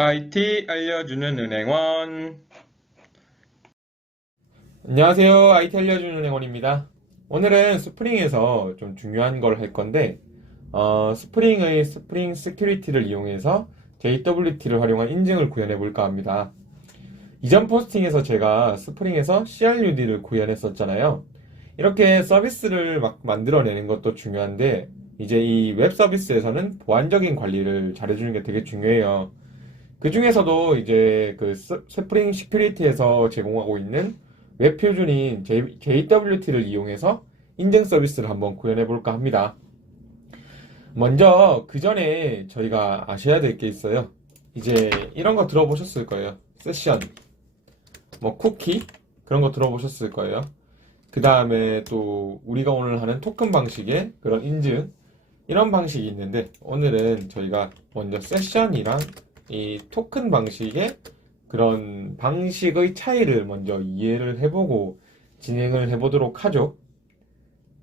IT 알려주는 은행원. 안녕하세요. IT 알려주는 행원입니다. 오늘은 스프링에서 좀 중요한 걸 할 건데, 스프링의 스프링 시큐리티를 이용해서 JWT를 활용한 인증을 구현해 볼까 합니다. 이전 포스팅에서 제가 스프링에서 CRUD를 구현했었잖아요. 이렇게 서비스를 막 만들어내는 것도 중요한데, 이제 이 웹 서비스에서는 보안적인 관리를 잘해주는 게 되게 중요해요. 그 중에서도 이제 그 스프링 시큐리티에서 제공하고 있는 웹 표준인 JWT를 이용해서 인증 서비스를 한번 구현해 볼까 합니다. 먼저 그 전에 저희가 아셔야 될 게 있어요. 이제 이런 거 들어보셨을 거예요. 세션, 뭐 쿠키 그런 거 들어보셨을 거예요. 그 다음에 또 우리가 오늘 하는 토큰 방식의 그런 인증 이런 방식이 있는데 오늘은 저희가 먼저 세션이랑 이 토큰 방식의 그런 방식의 차이를 먼저 이해를 해보고 진행을 해보도록 하죠.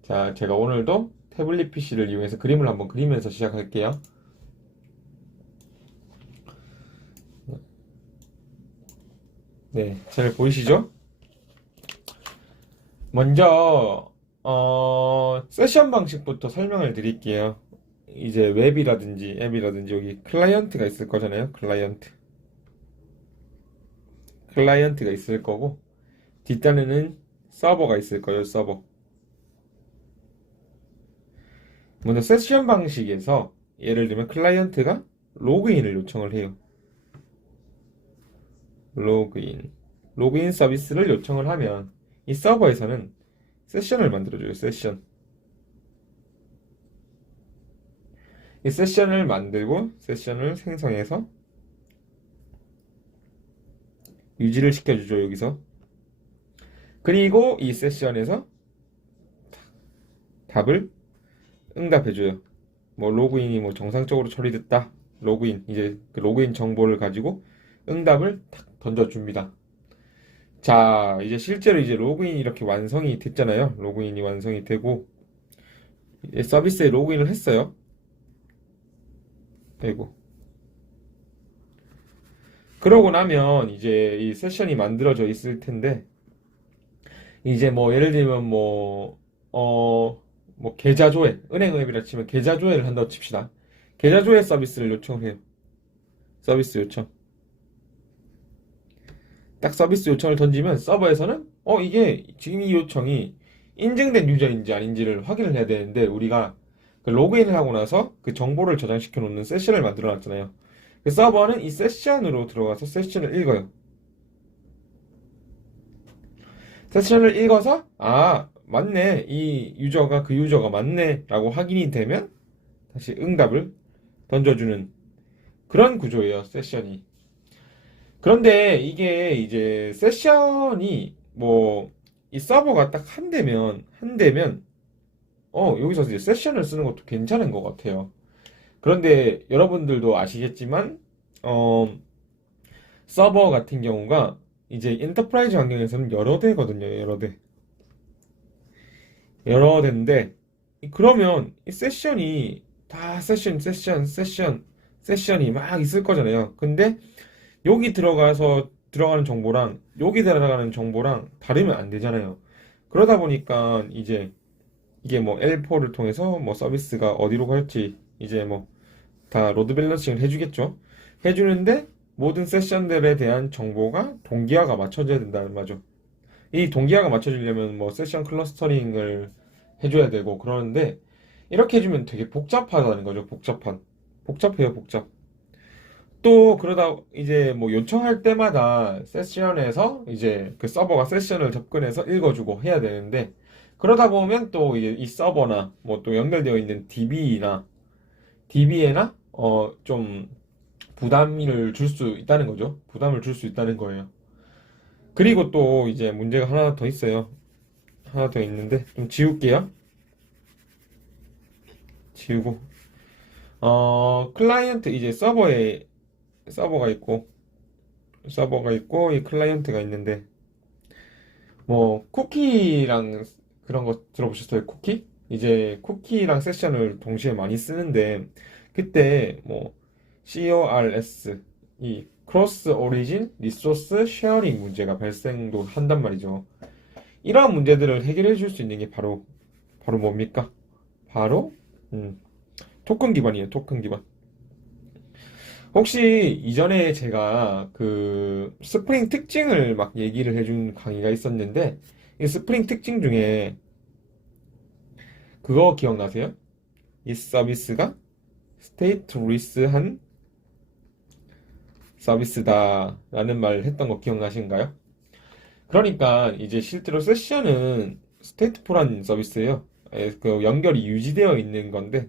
자, 제가 오늘도 태블릿 PC를 이용해서 그림을 한번 그리면서 시작할게요. 네, 잘 보이시죠? 먼저 세션 방식부터 설명을 드릴게요. 이제 웹이라든지 앱이라든지 여기 클라이언트가 있을 거잖아요. 클라이언트가 있을 거고 뒷단에는 서버가 있을 거예요. 서버. 먼저 세션 방식에서 예를 들면 클라이언트가 로그인을 요청을 해요. 로그인 서비스를 요청을 하면 이 서버에서는 세션을 만들어줘요. 이 세션을 만들고 세션을 생성해서 유지를 시켜주죠. 여기서. 그리고 이 세션에서 답을 응답해줘요. 뭐 로그인이 뭐 정상적으로 처리됐다. 로그인 이제 그 로그인 정보를 가지고 응답을 탁 던져줍니다. 자, 이제 실제로 이제 로그인이 이렇게 완성이 됐잖아요. 로그인이 완성이 되고 이제 서비스에 로그인을 했어요. 되고 그러고 나면 이제 이 세션이 만들어져 있을 텐데 이제 뭐 예를 들면 뭐 계좌 조회 은행 앱이라 치면 계좌 조회를 한다고 칩시다. 계좌 조회 서비스를 요청을 해요. 서비스 요청. 딱 서비스 요청을 던지면 서버에서는 이게 지금 이 요청이 인증된 유저인지 아닌지를 확인을 해야 되는데 우리가 그 로그인을 하고 나서 그 정보를 저장시켜 놓는 세션을 만들어 놨잖아요. 그 서버는 이 세션으로 들어가서 세션을 읽어요. 세션을 읽어서 맞네. 이 유저가 그 유저가 맞네 라고 확인이 되면 다시 응답을 던져주는 그런 구조예요. 세션이. 그런데 이게 이제 세션이 뭐 이 서버가 딱 한 대면 여기서 이제 세션을 쓰는 것도 괜찮은 것 같아요. 그런데 여러분들도 아시겠지만 어 서버 같은 경우가 이제 엔터프라이즈 환경에서는 여러 대거든요. 여러 대인데 그러면 이 세션이 다 세션이 막 있을 거잖아요. 근데 여기 들어가는 정보랑 여기 들어가는 정보랑 다르면 안 되잖아요. 그러다 보니까 이제 이게 뭐 L4를 통해서 뭐 서비스가 어디로 갈지 이제 뭐 다 로드 밸런싱을 해주겠죠. 해주는데 모든 세션들에 대한 정보가 동기화가 맞춰져야 된다는 말이죠. 이 동기화가 맞춰지려면 뭐 세션 클러스터링을 해줘야 되고 그러는데 이렇게 해주면 되게 복잡하다는 거죠. 복잡해요, 복잡. 또 그러다 이제 뭐 요청할 때마다 세션에서 이제 그 서버가 세션을 접근해서 읽어주고 해야 되는데 그러다 보면 또 이제 이 서버나 뭐 또 연결되어 있는 DB에나 좀 부담을 줄 수 있다는 거죠. 부담을 줄 수 있다는 거예요. 그리고 또 이제 문제가 하나 더 있어요. 하나 더 있는데 좀 지울게요. 지우고 클라이언트 이제 서버가 있고 이 클라이언트가 있는데 뭐 쿠키랑 그런 거 들어보셨어요? 쿠키? 이제 쿠키랑 세션을 동시에 많이 쓰는데 그때 뭐 CORS 이 크로스 오리진 리소스 쉐어링 문제가 발생도 한단 말이죠. 이러한 문제들을 해결해 줄 수 있는 게 바로 뭡니까? 바로 토큰 기반이에요. 토큰 기반. 혹시 이전에 제가 그 스프링 특징을 막 얘기를 해준 강의가 있었는데 이 스프링 특징 중에 그거 기억나세요? 이 서비스가 스테이트리스한 서비스다 라는 말을 했던 거 기억나신가요? 그러니까 이제 실제로 세션은 스테이트풀한 서비스예요. 그 연결이 유지되어 있는 건데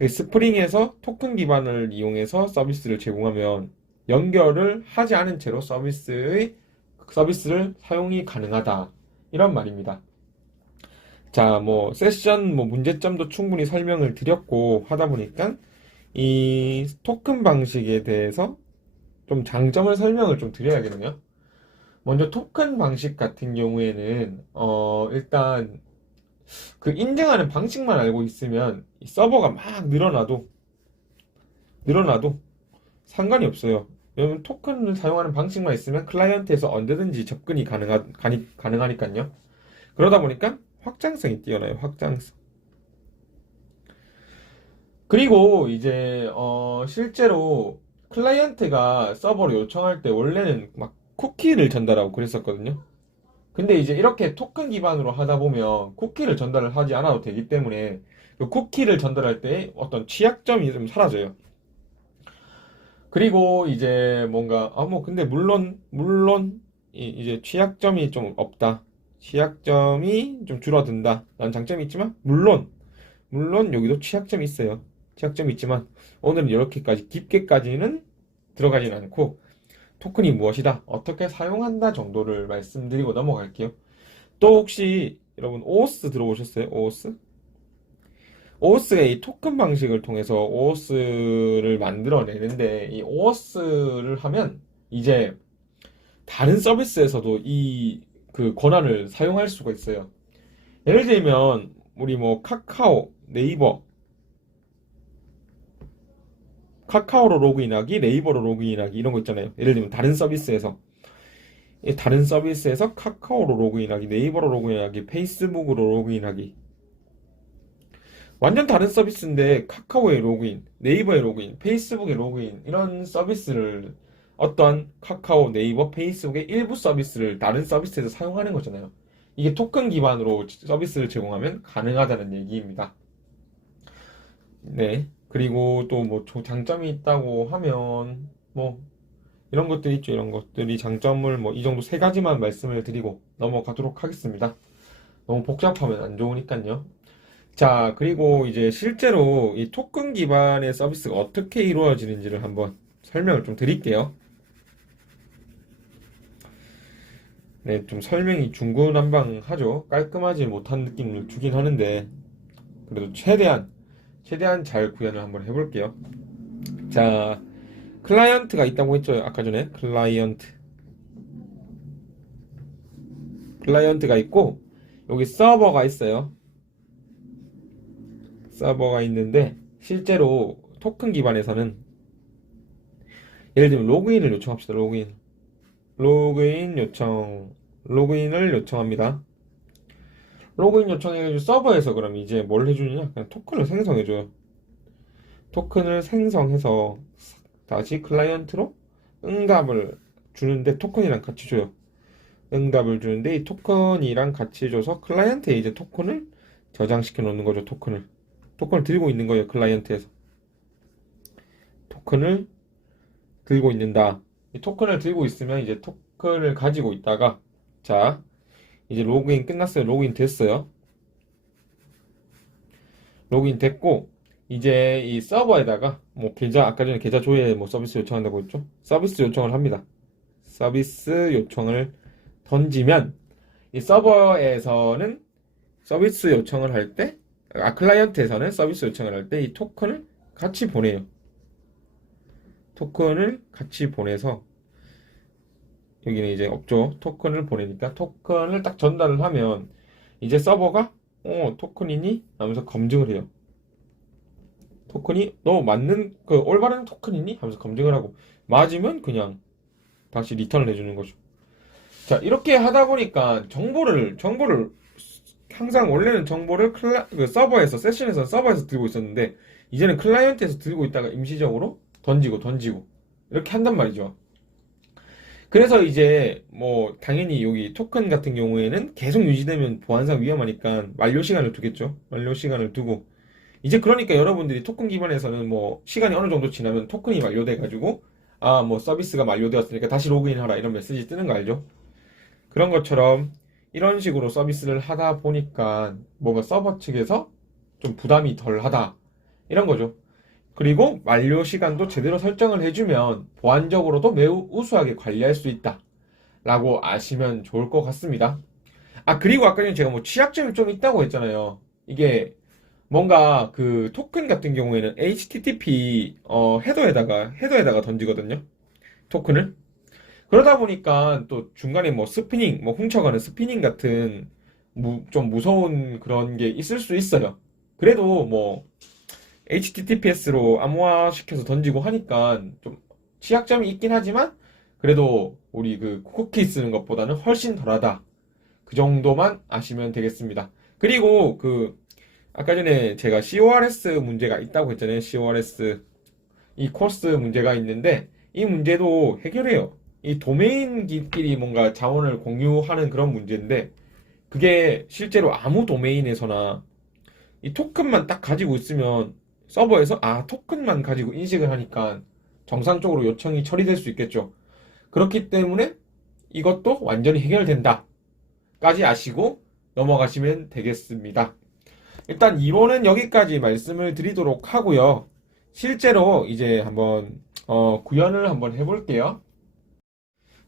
스프링에서 토큰 기반을 이용해서 서비스를 제공하면 연결을 하지 않은 채로 서비스를 사용이 가능하다. 이런 말입니다. 자, 뭐 세션 문제점도 충분히 설명을 드렸고 하다 보니까 이 토큰 방식에 대해서 좀 장점을 설명을 좀 드려야겠네요. 먼저 토큰 방식 같은 경우에는 일단 그 인증하는 방식만 알고 있으면 이 서버가 막 늘어나도 상관이 없어요. 왜냐면 토큰을 사용하는 방식만 있으면 클라이언트에서 언제든지 접근이 가능하니까요. 그러다 보니까 확장성이 뛰어나요. 확장성. 그리고 이제 실제로 클라이언트가 서버로 요청할 때 원래는 막 쿠키를 전달하고 그랬었거든요. 근데 이제 이렇게 토큰 기반으로 하다 보면 쿠키를 전달을 하지 않아도 되기 때문에 그 쿠키를 전달할 때 어떤 취약점이 좀 사라져요. 그리고 이제 뭔가 뭐 근데 물론 이제 취약점이 좀 없다. 취약점이 좀 줄어든다. 라는 장점이 있지만 물론 여기도 취약점이 있어요. 취약점이 있지만 오늘은 이렇게까지 깊게까지는 들어가진 않고 토큰이 무엇이다, 어떻게 사용한다 정도를 말씀드리고 넘어갈게요. 또 혹시 여러분 오오스 들어보셨어요? 오오스? 오오스의 이 토큰 방식을 통해서 오오스를 만들어내는데 이 오오스를 하면 이제 다른 서비스에서도 이 그 권한을 사용할 수가 있어요. 예를 들면 우리 뭐 카카오, 네이버, 카카오로 로그인하기, 네이버로 로그인하기 이런 거 있잖아요. 예를 들면 다른 서비스에서 카카오로 로그인하기, 네이버로 로그인하기, 페이스북으로 로그인하기. 완전 다른 서비스인데 카카오에 로그인, 네이버에 로그인, 페이스북에 로그인 이런 서비스를 어떠한 카카오, 네이버, 페이스북의 일부 서비스를 다른 서비스에서 사용하는 거잖아요. 이게 토큰 기반으로 서비스를 제공하면 가능하다는 얘기입니다. 네. 그리고 또 뭐 장점이 있다고 하면 뭐 이런 것들이 있죠. 이런 것들이 장점을 뭐 이 정도 세 가지만 말씀을 드리고 넘어가도록 하겠습니다. 너무 복잡하면 안 좋으니까요. 자, 그리고 이제 실제로 이 토큰 기반의 서비스가 어떻게 이루어지는지를 한번 설명을 좀 드릴게요. 네, 좀 설명이 중구난방하죠. 깔끔하지 못한 느낌을 주긴 하는데 그래도 최대한 잘 구현을 한번 해볼게요. 자, 클라이언트가 있다고 했죠. 아까 전에 클라이언트가 있고 여기 서버가 있어요. 서버가 있는데 실제로 토큰 기반에서는 예를 들면 로그인을 요청합시다. 로그인을 요청합니다. 로그인 요청해가지고 서버에서 그럼 이제 뭘 해주느냐? 그냥 토큰을 생성해줘요. 토큰을 생성해서 다시 클라이언트로 응답을 주는데 토큰이랑 같이 줘요. 응답을 주는데 이 토큰이랑 같이 줘서 클라이언트에 이제 토큰을 저장시켜 놓는 거죠. 토큰을 들고 있는 거예요. 클라이언트에서 토큰을 들고 있는다. 이 토큰을 들고 있으면 이제 토큰을 가지고 있다가 자, 이제 로그인 끝났어요. 로그인 됐어요. 로그인 됐고 이제 이 서버에다가 뭐 아까 전에 계좌 조회 뭐 서비스 요청한다고 했죠. 서비스 요청을 합니다. 서비스 요청을 던지면 이 서버에서는 서비스 요청을 할 때, 클라이언트에서는 서비스 요청을 할 때 이 토큰을 같이 보내요. 토큰을 같이 보내서 여기는 이제 없죠. 토큰을 보내니까 토큰을 딱 전달을 하면 이제 서버가 토큰이니? 하면서 검증을 해요. 토큰이 너 맞는 그 올바른 토큰이니? 하면서 검증을 하고 맞으면 그냥 다시 리턴을 해주는 거죠. 자, 이렇게 하다 보니까 정보를 항상 원래는 정보를 그 서버에서 세션에서 서버에서 들고 있었는데 이제는 클라이언트에서 들고 있다가 임시적으로 던지고 이렇게 한단 말이죠. 그래서 이제 뭐 당연히 여기 토큰 같은 경우에는 계속 유지되면 보안상 위험하니까 만료 시간을 두겠죠. 만료 시간을 두고 이제 그러니까 여러분들이 토큰 기반에서는 뭐 시간이 어느 정도 지나면 토큰이 만료돼 가지고 아 뭐 서비스가 만료되었으니까 다시 로그인하라 이런 메시지 뜨는 거 알죠? 그런 것처럼 이런 식으로 서비스를 하다 보니까 뭔가 서버 측에서 좀 부담이 덜 하다 이런 거죠. 그리고 만료 시간도 제대로 설정을 해주면 보안적으로도 매우 우수하게 관리할 수 있다 라고 아시면 좋을 것 같습니다. 아, 그리고 아까 전에 제가 뭐 취약점이 좀 있다고 했잖아요. 이게 뭔가 그 토큰 같은 경우에는 HTTP 헤더에다가 던지거든요. 토큰을. 그러다 보니까 또 중간에 뭐 스피닝, 뭐 훔쳐가는 스피닝 같은 좀 무서운 그런 게 있을 수 있어요. 그래도 뭐 HTTPS로 암호화시켜서 던지고 하니까 좀 취약점이 있긴 하지만 그래도 우리 그 쿠키 쓰는 것보다는 훨씬 덜하다. 그 정도만 아시면 되겠습니다. 그리고 그 아까 전에 제가 CORS 문제가 있다고 했잖아요. CORS 이 코스 문제가 있는데 이 문제도 해결해요. 이 도메인끼리 뭔가 자원을 공유하는 그런 문제인데 그게 실제로 아무 도메인에서나 이 토큰만 딱 가지고 있으면 서버에서 아 토큰만 가지고 인식을 하니까 정상적으로 요청이 처리될 수 있겠죠. 그렇기 때문에 이것도 완전히 해결된다 까지 아시고 넘어가시면 되겠습니다. 일단 이론은 여기까지 말씀을 드리도록 하고요. 실제로 이제 한번 구현을 한번 해볼게요.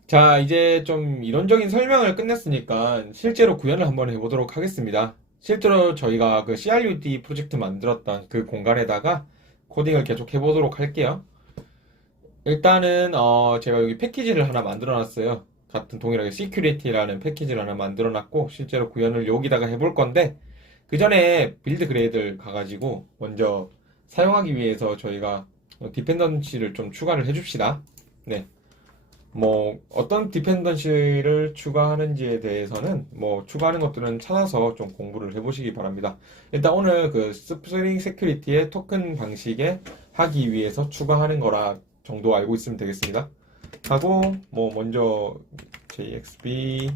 자, 이제 좀 이론적인 설명을 끝냈으니까 실제로 구현을 한번 해보도록 하겠습니다. 실제로 저희가 그 CRUD 프로젝트 만들었던 그 공간에다가 코딩을 계속 해보도록 할게요. 일단은 제가 여기 패키지를 하나 만들어 놨어요. 같은 동일하게 security라는 패키지를 하나 만들어 놨고 실제로 구현을 여기다가 해볼 건데 그 전에 빌드 그레이드를 가가지고 먼저 사용하기 위해서 저희가 디펜던시를 좀 추가를 해줍시다. 네. 뭐 어떤 디펜던시를 추가하는지에 대해서는 뭐 추가하는 것들은 찾아서 좀 공부를 해보시기 바랍니다. 일단 오늘 그 스프링 세큐리티의 토큰 방식에 하기 위해서 추가하는 거라 정도 알고 있으면 되겠습니다. 하고 뭐 먼저 JXB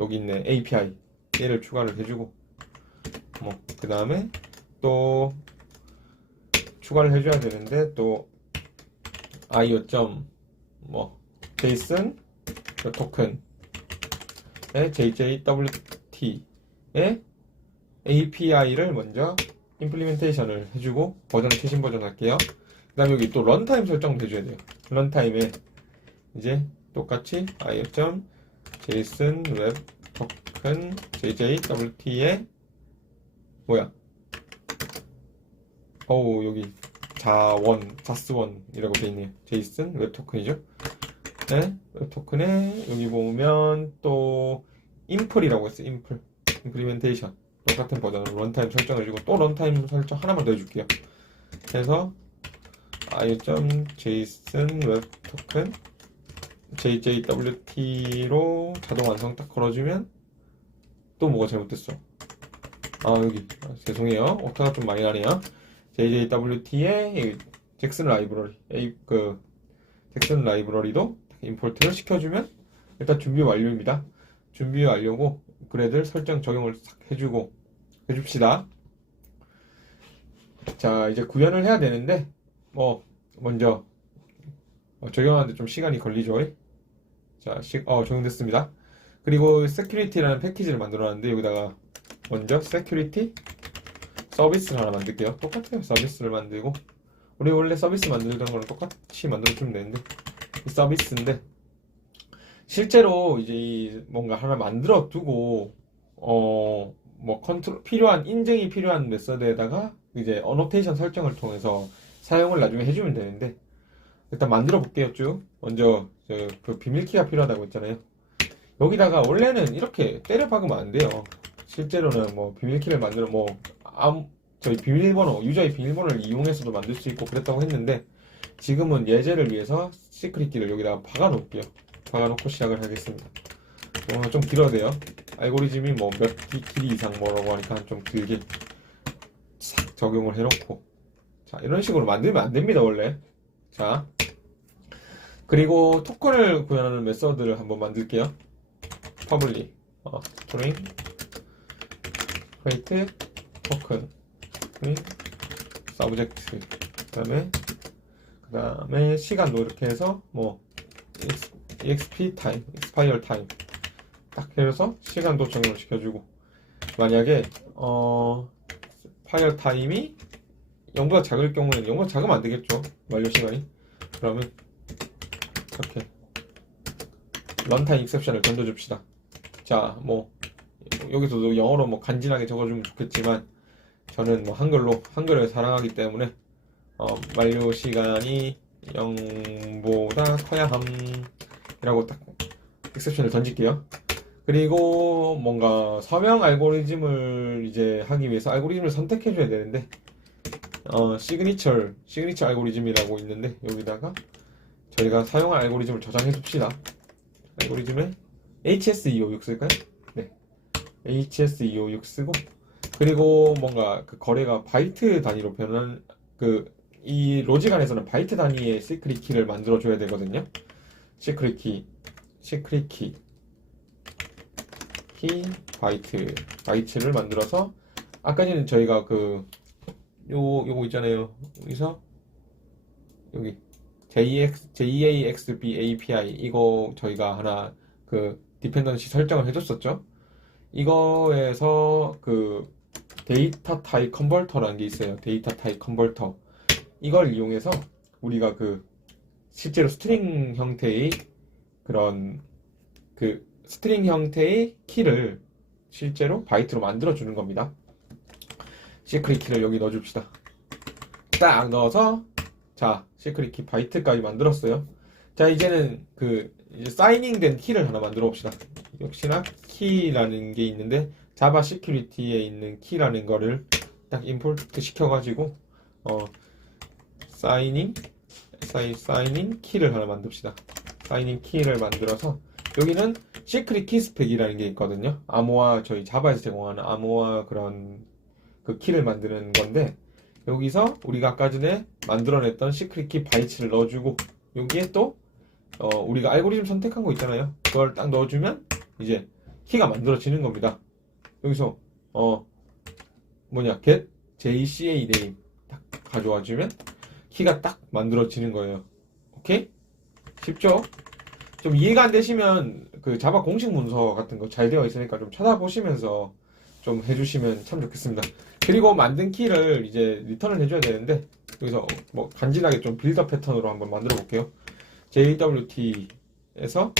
여기 있네 API 얘를 추가를 해주고 뭐 그 다음에 또 추가를 해줘야 되는데 또 뭐 JSON 토큰의 JJWT의 API를 먼저 임플리멘테이션을 해주고 버전을 최신 버전 할게요. 그 다음에 여기 또 런타임 설정도 해줘야 돼요. 런타임에 이제 똑같이 IO.JSON 웹 토큰 JJWT의 여기 자스원이라고 돼 있네요. JSON 웹 토큰이죠. 네, 웹 토큰에 여기 보면 또 임플이라고 했어요. 임플리멘테이션 똑같은 버전으로 런타임 설정을 해주고 또 런타임 설정 하나만 더 해줄게요. 그래서 IO.JSON 웹 토큰 JJWT로 자동 완성 딱 걸어주면 또 뭐가 잘못됐어. 여기 죄송해요. 오타가 좀 많이 나네요. JJWT의 잭슨 라이브러리 잭슨 라이브러리도 임포트를 시켜주면 일단 준비 완료입니다. 준비 완료고 그래들 설정 적용을 해줍시다. 자, 이제 구현을 해야 되는데 먼저 적용하는데 좀 시간이 걸리죠. 자, 적용됐습니다. 그리고 security라는 패키지를 만들어놨는데 여기다가 먼저 security 서비스를 하나 만들게요. 똑같아요. 서비스를 만들고 우리 원래 서비스 만들던 거랑 똑같이 만들어주면 되는데 이 서비스인데 실제로 이제 뭔가 하나 만들어 두고 뭐 인증이 필요한 메서드에다가 이제 어노테이션 설정을 통해서 사용을 나중에 해주면 되는데 일단 만들어 볼게요. 쭉 먼저 그 비밀키가 필요하다고 했잖아요. 여기다가 원래는 이렇게 때려 박으면 안 돼요. 실제로는 뭐 비밀키를 만들어 저희 비밀번호, 유저의 비밀번호를 이용해서도 만들 수 있고 그랬다고 했는데 지금은 예제를 위해서 시크릿 키를 여기다가 박아 놓을게요. 박아 놓고 시작을 하겠습니다. 좀 길어야 돼요. 알고리즘이 뭐 몇 길이 이상 뭐라고 하니까 좀 길게 싹 적용을 해놓고, 자, 이런 식으로 만들면 안 됩니다, 원래. 자, 그리고 토큰을 구현하는 메서드를 한번 만들게요. public string create token subject, 그다음에 시간도 이렇게 해서 뭐 exp time, expire time 딱 해서 시간도 적용을 시켜주고, 만약에 expire time이 0보다 작을 경우에는 0보다 작으면 안 되겠죠, 완료 시간이. 그러면 이렇게 런타임 익셉션을 던져줍시다. 자, 뭐 여기서도 영어로 뭐 간지나게 적어주면 좋겠지만 저는 뭐 한글을 사랑하기 때문에 만료 시간이 0보다 커야 함이라고 딱 익셉션을 던질게요. 그리고 뭔가 서명 알고리즘을 이제 하기 위해서 알고리즘을 선택해줘야 되는데 시그니처 알고리즘이라고 있는데 여기다가 저희가 사용할 알고리즘을 저장해 둡시다. 알고리즘에 HS256 쓸까요? 네, HS256 쓰고, 그리고 뭔가 그 거래가 바이트 단위로 변한 이 로직 안에서는 바이트 단위의 시크릿 키를 만들어 줘야 되거든요. 시크릿 키 바이트를 만들어서, 아까 전에 저희가 요거 있잖아요. 여기서 여기 JAXB API 이거 저희가 하나 디펜던시 설정을 해줬었죠. 이거에서 데이터 타입 컨버터라는 게 있어요. 데이터 타입 컨버터. 이걸 이용해서 우리가 실제로 스트링 형태의 스트링 형태의 키를 실제로 바이트로 만들어 주는 겁니다. 시크릿 키를 여기 넣어줍시다. 딱 넣어서, 자, 시크릿 키 바이트까지 만들었어요. 자, 이제는 이제 사이닝 된 키를 하나 만들어 봅시다. 역시나 키라는 게 있는데 자바 시큐리티에 있는 키라는 거를 딱 임포트 시켜가지고 사이닝 키를 하나 만듭시다. 사이닝 키를 만들어서 여기는 시크릿 키 스펙이라는 게 있거든요. 암호화, 저희 자바에서 제공하는 암호화 그런 키를 만드는 건데, 여기서 우리가 아까 전에 만들어냈던 시크릿 키 바이트를 넣어주고, 여기에 또 우리가 알고리즘 선택한 거 있잖아요. 그걸 딱 넣어주면 이제 키가 만들어지는 겁니다. 여기서 get JCA name 딱 가져와주면 키가 딱 만들어지는 거예요. 오케이? 쉽죠? 좀 이해가 안 되시면 자바 공식 문서 같은 거 잘 되어 있으니까 좀 찾아보시면서 좀 해주시면 참 좋겠습니다. 그리고 만든 키를 이제 리턴을 해줘야 되는데, 여기서 뭐 간지나게 좀 빌더 패턴으로 한번 만들어 볼게요. JWT에서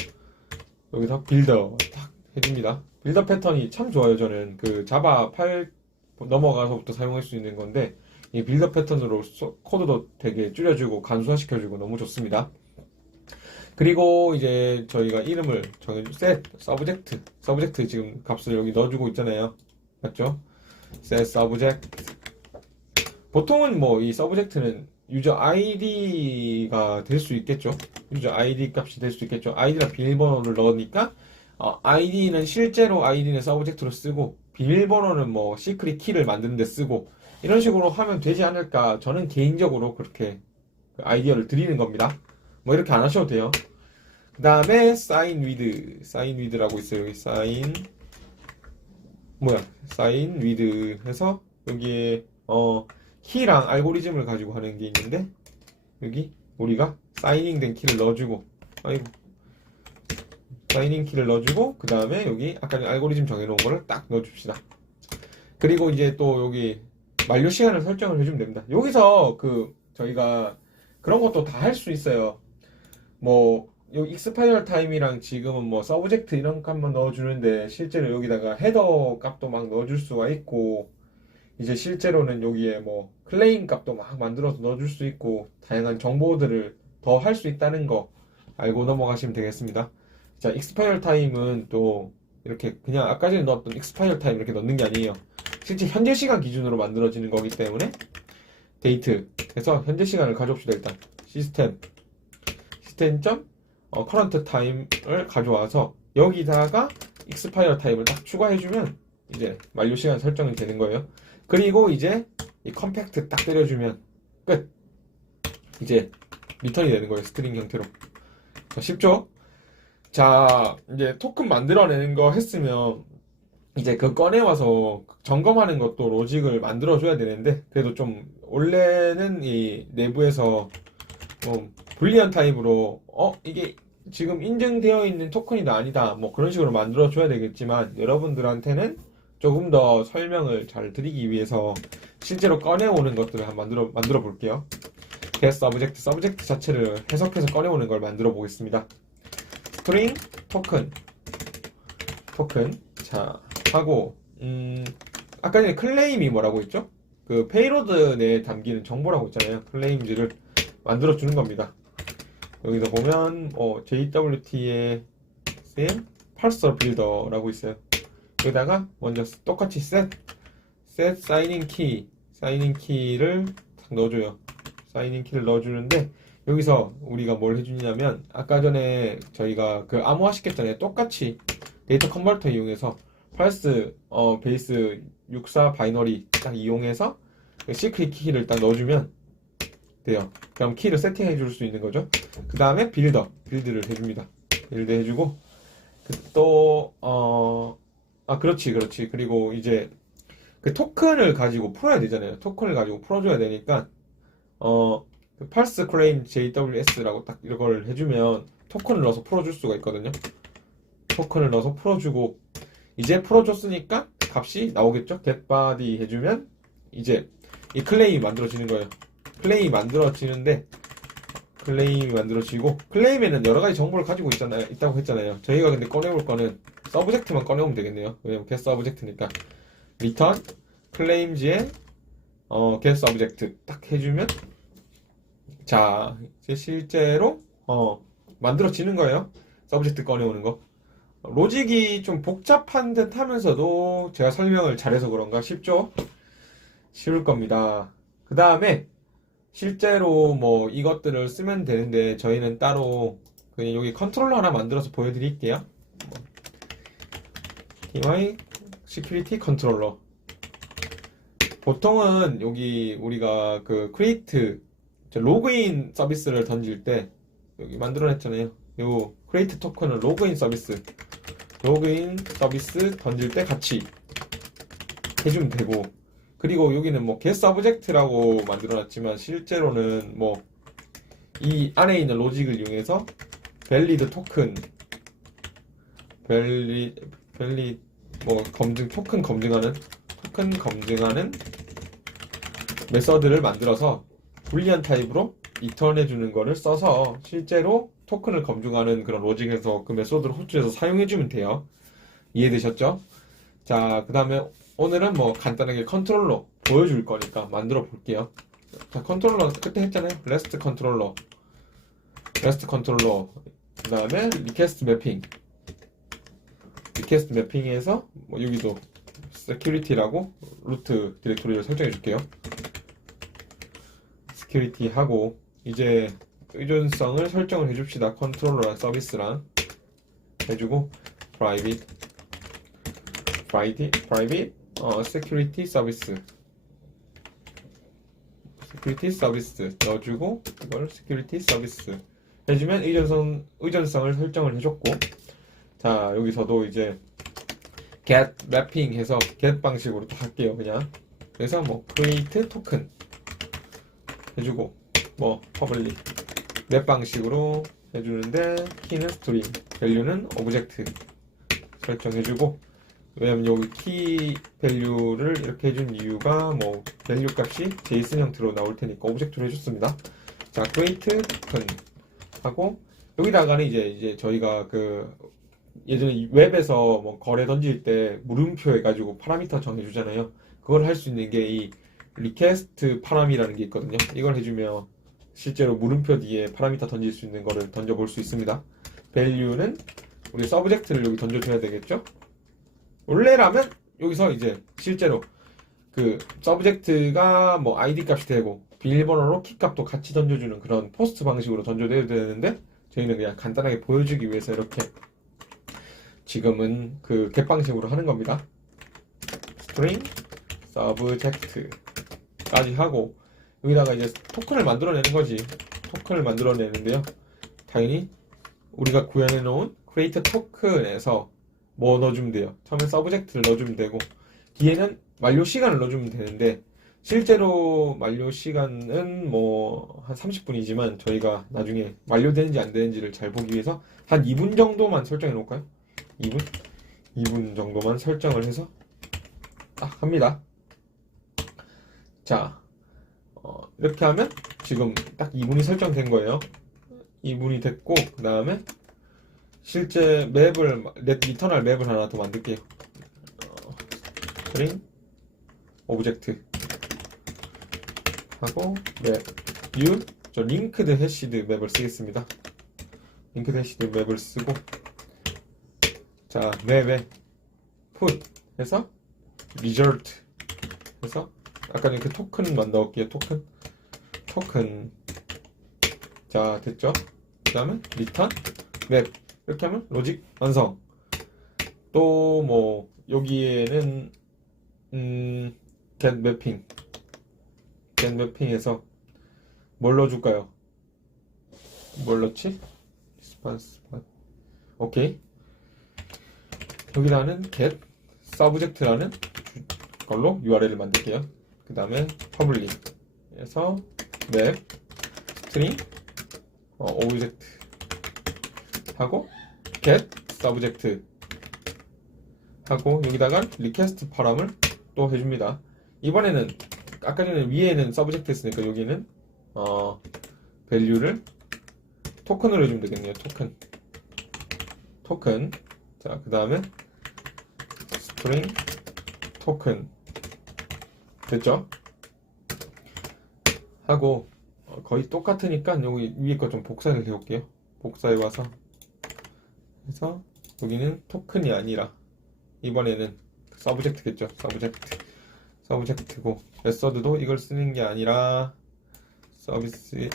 여기서 빌더 딱 해줍니다. 빌더 패턴이 참 좋아요. 저는 자바 8 넘어가서부터 사용할 수 있는 건데, 이 빌더 패턴으로 코드도 되게 줄여주고 간소화시켜주고 너무 좋습니다. 그리고 이제 저희가 이름을 set 서브젝트 지금 값을 여기 넣어주고 있잖아요. 맞죠? set subject. 보통은 뭐 이 서브젝트는 유저 아이디가 될 수 있겠죠. 유저 아이디 값이 될 수 있겠죠. 아이디랑 비밀번호를 넣으니까 아이디는 실제로 아이디는 서브젝트로 쓰고, 비밀번호는 뭐 시크릿 키를 만드는 데 쓰고, 이런 식으로 하면 되지 않을까. 저는 개인적으로 그렇게 아이디어를 드리는 겁니다. 뭐 이렇게 안 하셔도 돼요. 그 다음에 sign with라고 있어요. 여기 sign with 해서 여기에 키랑 알고리즘을 가지고 하는 게 있는데, 여기 우리가 사이닝 된 키를 넣어주고, 사이닝 키를 넣어주고, 그 다음에 여기 아까 알고리즘 정해놓은 거를 딱 넣어줍시다. 그리고 이제 또 여기 만료 시간을 설정을 해주면 됩니다. 여기서 저희가 그런 것도 다 할 수 있어요. 뭐 여기 익스파이어 타임이랑 지금은 뭐 서브젝트 이런 값만 넣어주는데, 실제로 여기다가 헤더 값도 막 넣어줄 수가 있고, 이제 실제로는 여기에 뭐 클레임 값도 막 만들어서 넣어줄 수 있고, 다양한 정보들을 더 할 수 있다는 거 알고 넘어가시면 되겠습니다. 자, 익스파이어 타임은 또 이렇게 그냥 아까 전에 넣었던 익스파이어 타임 이렇게 넣는 게 아니에요. 실제 현재 시간 기준으로 만들어지는 거기 때문에 데이트 해서 현재 시간을 가져옵시다. 일단 시스템 current time을 가져와서 여기다가 expire time을 딱 추가해주면 이제 만료 시간 설정이 되는 거예요. 그리고 이제 이 컴팩트 딱 때려주면 끝. 이제 리턴이 되는 거예요. 스트링 형태로. 자, 쉽죠? 자, 이제 토큰 만들어내는 거 했으면 이제 그 꺼내와서 점검하는 것도 로직을 만들어줘야 되는데, 그래도 좀 원래는 이 내부에서 불리한 타입으로 이게 지금 인증되어 있는 토큰이다 아니다 뭐 그런 식으로 만들어줘야 되겠지만, 여러분들한테는 조금 더 설명을 잘 드리기 위해서 실제로 꺼내오는 것들을 한번 만들어 볼게요. get 서브젝트 자체를 해석해서 꺼내오는 걸 만들어 보겠습니다. 스트링 토큰 자 하고 아까 전에 클레임이 뭐라고 했죠? 그 페이로드 내에 담기는 정보라고 했잖아요. 클레임즈를 만들어 주는 겁니다. 여기서 보면 JWT에 쓰인 parser builder라고 있어요. 여기다가 먼저 똑같이 set signing key를 딱 넣어줘요. signing key를 넣어주는데, 여기서 우리가 뭘 해주냐면 아까 전에 저희가 그 암호화 시켰잖아요. 똑같이 데이터 컨버터 이용해서 parse 베이스 64 바이너리 딱 이용해서 시크릿 키를 딱 넣어주면 돼요. 그럼 키를 세팅해 줄 수 있는 거죠. 그 다음에 빌드를 해줍니다. 빌드 해주고 그렇지. 그리고 이제 그 토큰을 가지고 풀어야 되잖아요. 토큰을 가지고 풀어줘야 되니까 parse claim JWS라고 딱 이걸 해주면 토큰을 넣어서 풀어줄 수가 있거든요. 토큰을 넣어서 풀어주고, 이제 풀어줬으니까 값이 나오겠죠. getBody 해주면 이제 이 클레임이 만들어지는 거예요. 클레임이 만들어지고, 클레임에는 여러 가지 정보를 가지고 있다고 했잖아요. 저희가 근데 꺼내볼 거는 서브젝트만 꺼내오면 되겠네요. 왜냐면 get 서브젝트니까 return claims에 get 서브젝트 딱 해주면, 자 이제 실제로 만들어지는 거예요. 서브젝트 꺼내오는 거. 로직이 좀 복잡한 듯 하면서도 제가 설명을 잘해서 그런가 쉽죠? 쉬울 겁니다. 그 다음에 실제로 뭐 이것들을 쓰면 되는데, 저희는 따로 그냥 여기 컨트롤러 하나 만들어서 보여드릴게요. TY Security 컨트롤러. 보통은 여기 우리가 그 create 로그인 서비스를 던질 때 여기 만들어냈잖아요. 요 create 토큰은 로그인 서비스 던질 때 같이 해주면 되고, 그리고 여기는 뭐 get subject라고 만들어놨지만 실제로는 뭐 이 안에 있는 로직을 이용해서 valid 토큰 뭐 토큰 검증하는 메서드를 만들어서 불리한 타입으로 리턴 해주는 거를 써서 실제로 토큰을 검증하는 그런 로직에서 그 메소드를 호출해서 사용해주면 돼요. 이해되셨죠? 자, 그 다음에 오늘은 뭐 간단하게 컨트롤러 보여줄 거니까 만들어 볼게요. 자, 컨트롤러 그때 했잖아요. REST 컨트롤러, 그 다음에 리퀘스트 매핑에서 뭐 여기도 security라고 루트 디렉토리를 설정해 줄게요. security 하고, 이제 의존성을 설정을 해줍시다. 컨트롤러랑 서비스랑 해주고, private security 서비스 넣어주고, 이걸 security 서비스 해주면 의존성을 설정을 해줬고, 자 여기서도 이제 get mapping 해서 get 방식으로 또 할게요. 그냥 그래서 뭐 create 토큰 해주고, 뭐 public 맵 방식으로 해주는데 키는 string, value는 object 설정해주고, 왜냐면 여기 키 밸류를 이렇게 해준 이유가 뭐 밸류 값이 JSON 형태로 나올 테니까 오브젝트로 해줬습니다. 자, create token 하고, 여기다가는 이제 저희가 그 예전에 웹에서 뭐 거래 던질 때 물음표 해가지고 파라미터 정해주잖아요. 그걸 할 수 있는 게 이 request 파람이라는 게 있거든요. 이걸 해주면 실제로 물음표 뒤에 파라미터 던질 수 있는 거를 던져볼 수 있습니다. value는 우리 서브젝트를 여기 던져줘야 되겠죠? 원래라면 여기서 이제 실제로 그 서브젝트가 뭐 id 값이 되고 비밀번호로 키 값도 같이 던져주는 그런 포스트 방식으로 던져줘야 되는데 저희는 그냥 간단하게 보여주기 위해서 이렇게 지금은 그 get 방식으로 하는 겁니다. string subject까지 하고 여기다가 이제 토큰을 만들어내는 거지. 토큰을 만들어내는데요. 당연히 우리가 구현해 놓은 create token에서 뭐 넣어주면 돼요. 처음에 subject를 넣어주면 되고 뒤에는 만료 시간을 넣어주면 되는데 실제로 만료 시간은 뭐 한 30분이지만 저희가 나중에 만료되는지 안 되는지를 잘 보기 위해서 한 2분 정도만 설정해 놓을까요? 2분? 2분 정도만 설정을 해서 딱 합니다. 자, 이렇게 하면 지금 딱 2분이 설정된 거예요. 2분이 됐고 그 다음에 실제 맵을 리턴할 맵을 하나 더 만들게요. string 오브젝트 하고 맵 new 저 linked hashed 맵을 쓰겠습니다. linked hashed 맵을 쓰고 자 맵에 put 해서 result 해서 아까 이렇게 토큰만 넣을게요. 토큰 자 됐죠? 그 다음에 return 맵 이렇게 하면 로직 완성. 또 뭐 여기에는 get mapping에서 뭘 넣어줄까요? 뭘 넣지? response 오케이. 여기다는 get subject라는 걸로 URL을 만들게요. 그 다음에 public 에서 map string object 하고 get subject 하고 여기다가 request param을 또 해줍니다. 이번에는 아까 전에 위에는 subject 했으니까 여기는 value를 토큰으로 해주면 되겠네요. 토큰 자 그 다음에 string 토큰 됐죠? 하고 거의 똑같으니까 여기 위에 거 좀 복사를 해볼게요. 복사해 와서 그래서 여기는 토큰이 아니라 이번에는 서브젝트겠죠. 서브젝트고 메서드도 이걸 쓰는 게 아니라 서비스에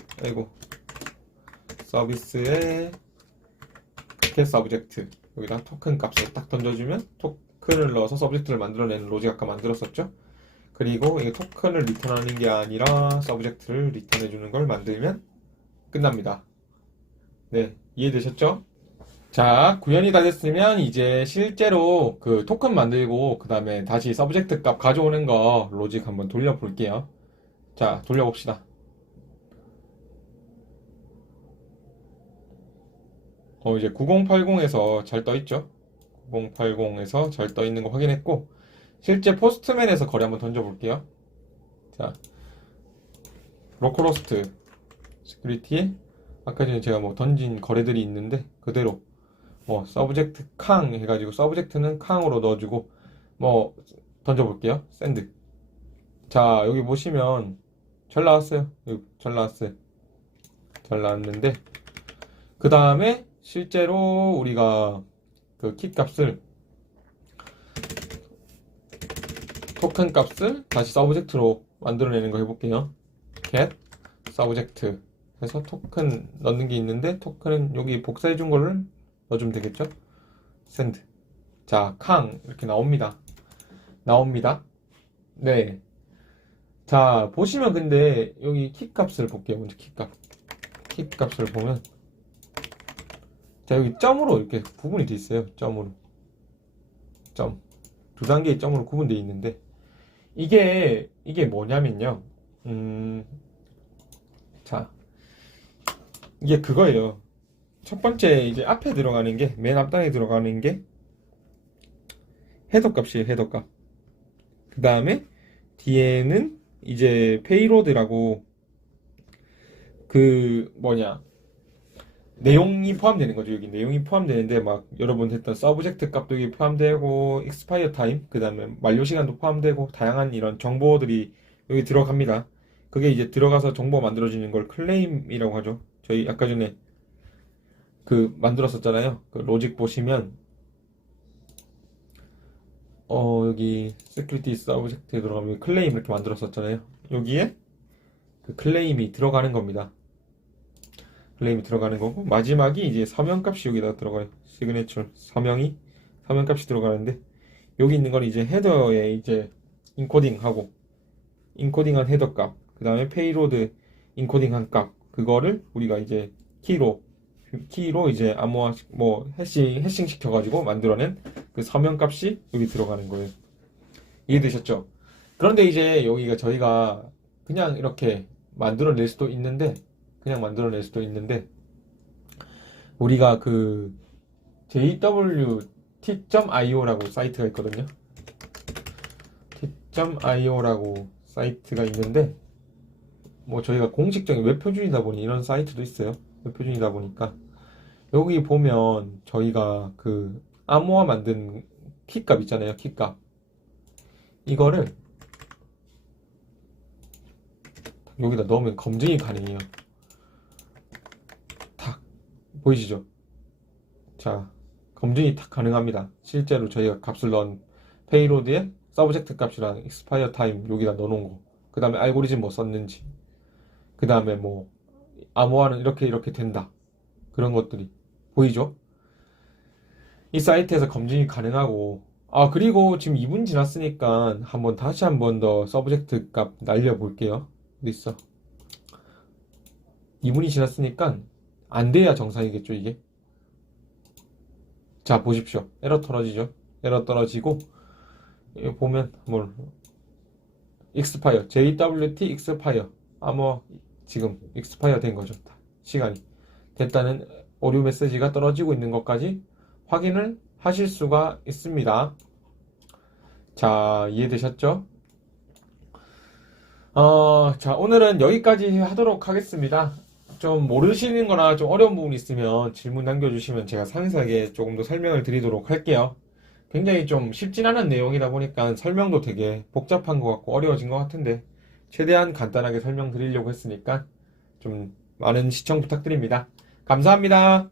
get 서브젝트 여기다 토큰 값을 딱 던져주면 토큰을 넣어서 서브젝트를 만들어내는 로직 아까 만들었었죠. 그리고 이 토큰을 리턴하는 게 아니라 서브젝트를 리턴해주는 걸 만들면 끝납니다. 네, 이해되셨죠? 자, 구현이 다 됐으면 이제 실제로 그 토큰 만들고 그 다음에 다시 서브젝트 값 가져오는 거 로직 한번 돌려볼게요. 자, 돌려봅시다. 이제 9080에서 잘 떠있죠? 9080에서 잘 떠있는 거 확인했고 실제 포스트맨에서 거리 한번 던져볼게요. 자, 로컬호스트 시큐리티에 아까 전에 제가 뭐 던진 거래들이 있는데 그대로 뭐 서브젝트 캉 해가지고 서브젝트는 캉으로 넣어주고 뭐 던져볼게요. 샌드. 자 여기 보시면 잘 나왔어요. 여기 잘 나왔어요. 잘 나왔는데 그 다음에 실제로 우리가 그 키 값을 토큰 값을 다시 서브젝트로 만들어내는 거 해볼게요. get 서브젝트 해서 토큰 넣는 게 있는데 토큰은 여기 복사해 준 거를 넣어주면 되겠죠? send. 자, 캉 이렇게 나옵니다. 네. 자, 보시면 근데 여기 키 값을 볼게요. 먼저 키 값을 보면 자, 여기 점으로 이렇게 구분이 돼 있어요. 점으로. 두 단계의 점으로 구분되어 있는데 이게 뭐냐면요. 자, 이게 그거예요. 첫 번째 이제 앞에 들어가는 게 맨 앞단에 들어가는 게 헤더 값이에요. 헤더 값. 그 다음에 뒤에는 이제 페이로드라고 그 뭐냐 내용이 포함되는 거죠. 여기 내용이 포함되는데 막 여러분 했던 서브젝트 값도 여기 포함되고 익스파이어 타임 그 다음에 만료 시간도 포함되고 다양한 이런 정보들이 여기 들어갑니다. 그게 이제 들어가서 정보 만들어지는 걸 클레임이라고 하죠. 저희 아까 전에 그 만들었었잖아요. 그 로직 보시면 여기 security 서브젝트에 들어가면 클레임 이렇게 만들었었잖아요. 여기에 그 클레임이 들어가는 겁니다. 클레임이 들어가는 거고, 마지막이 이제 서명값이 여기다 들어가요. 시그네처 서명값이 들어가는데, 여기 있는 건 이제 헤더에 이제 인코딩한 헤더 값, 그 다음에 페이로드 인코딩한 값, 그거를 우리가 이제 키로 이제 암호화, 해싱 시켜가지고 만들어낸 그 서명값이 여기 들어가는 거예요. 이해되셨죠? 그런데 이제 여기가 저희가 그냥 이렇게 만들어낼 수도 있는데, 우리가 그 jwt.io라고 사이트가 있거든요. t.io라고 사이트가 있는데, 저희가 공식적인 웹표준이다 보니 이런 사이트도 있어요. 웹표준이다 보니까 여기 보면 저희가 그 암호화 만든 키값 있잖아요. 키값 이거를 여기다 넣으면 검증이 가능해요. 탁 보이시죠? 자, 검증이 탁 가능합니다. 실제로 저희가 값을 넣은 페이로드에 서브젝트 값이랑 익스파이어 타임 여기다 넣어놓은 거, 그 다음에 알고리즘 뭐 썼는지, 그 다음에 암호화는 이렇게 된다, 그런 것들이 보이죠? 이 사이트에서 검증이 가능하고, 그리고 지금 2분 지났으니까 다시 한 번 더 서브젝트 값 날려볼게요. 어디 있어? 2분이 지났으니까 안 돼야 정상이겠죠, 이게? 자, 보십시오. 에러 떨어지죠? 에러 떨어지고, 여기 보면 익스파이어, JWT 익스파이어, 지금 익스파이어 된 거죠. 시간이 됐다는 오류 메시지가 떨어지고 있는 것까지 확인을 하실 수가 있습니다. 자, 이해되셨죠? 자, 오늘은 여기까지 하도록 하겠습니다. 좀 모르시는 거나 좀 어려운 부분이 있으면 질문 남겨주시면 제가 상세하게 조금 더 설명을 드리도록 할게요. 굉장히 좀 쉽진 않은 내용이다 보니까 설명도 되게 복잡한 것 같고 어려워진 것 같은데, 최대한 간단하게 설명드리려고 했으니까 좀 많은 시청 부탁드립니다. 감사합니다.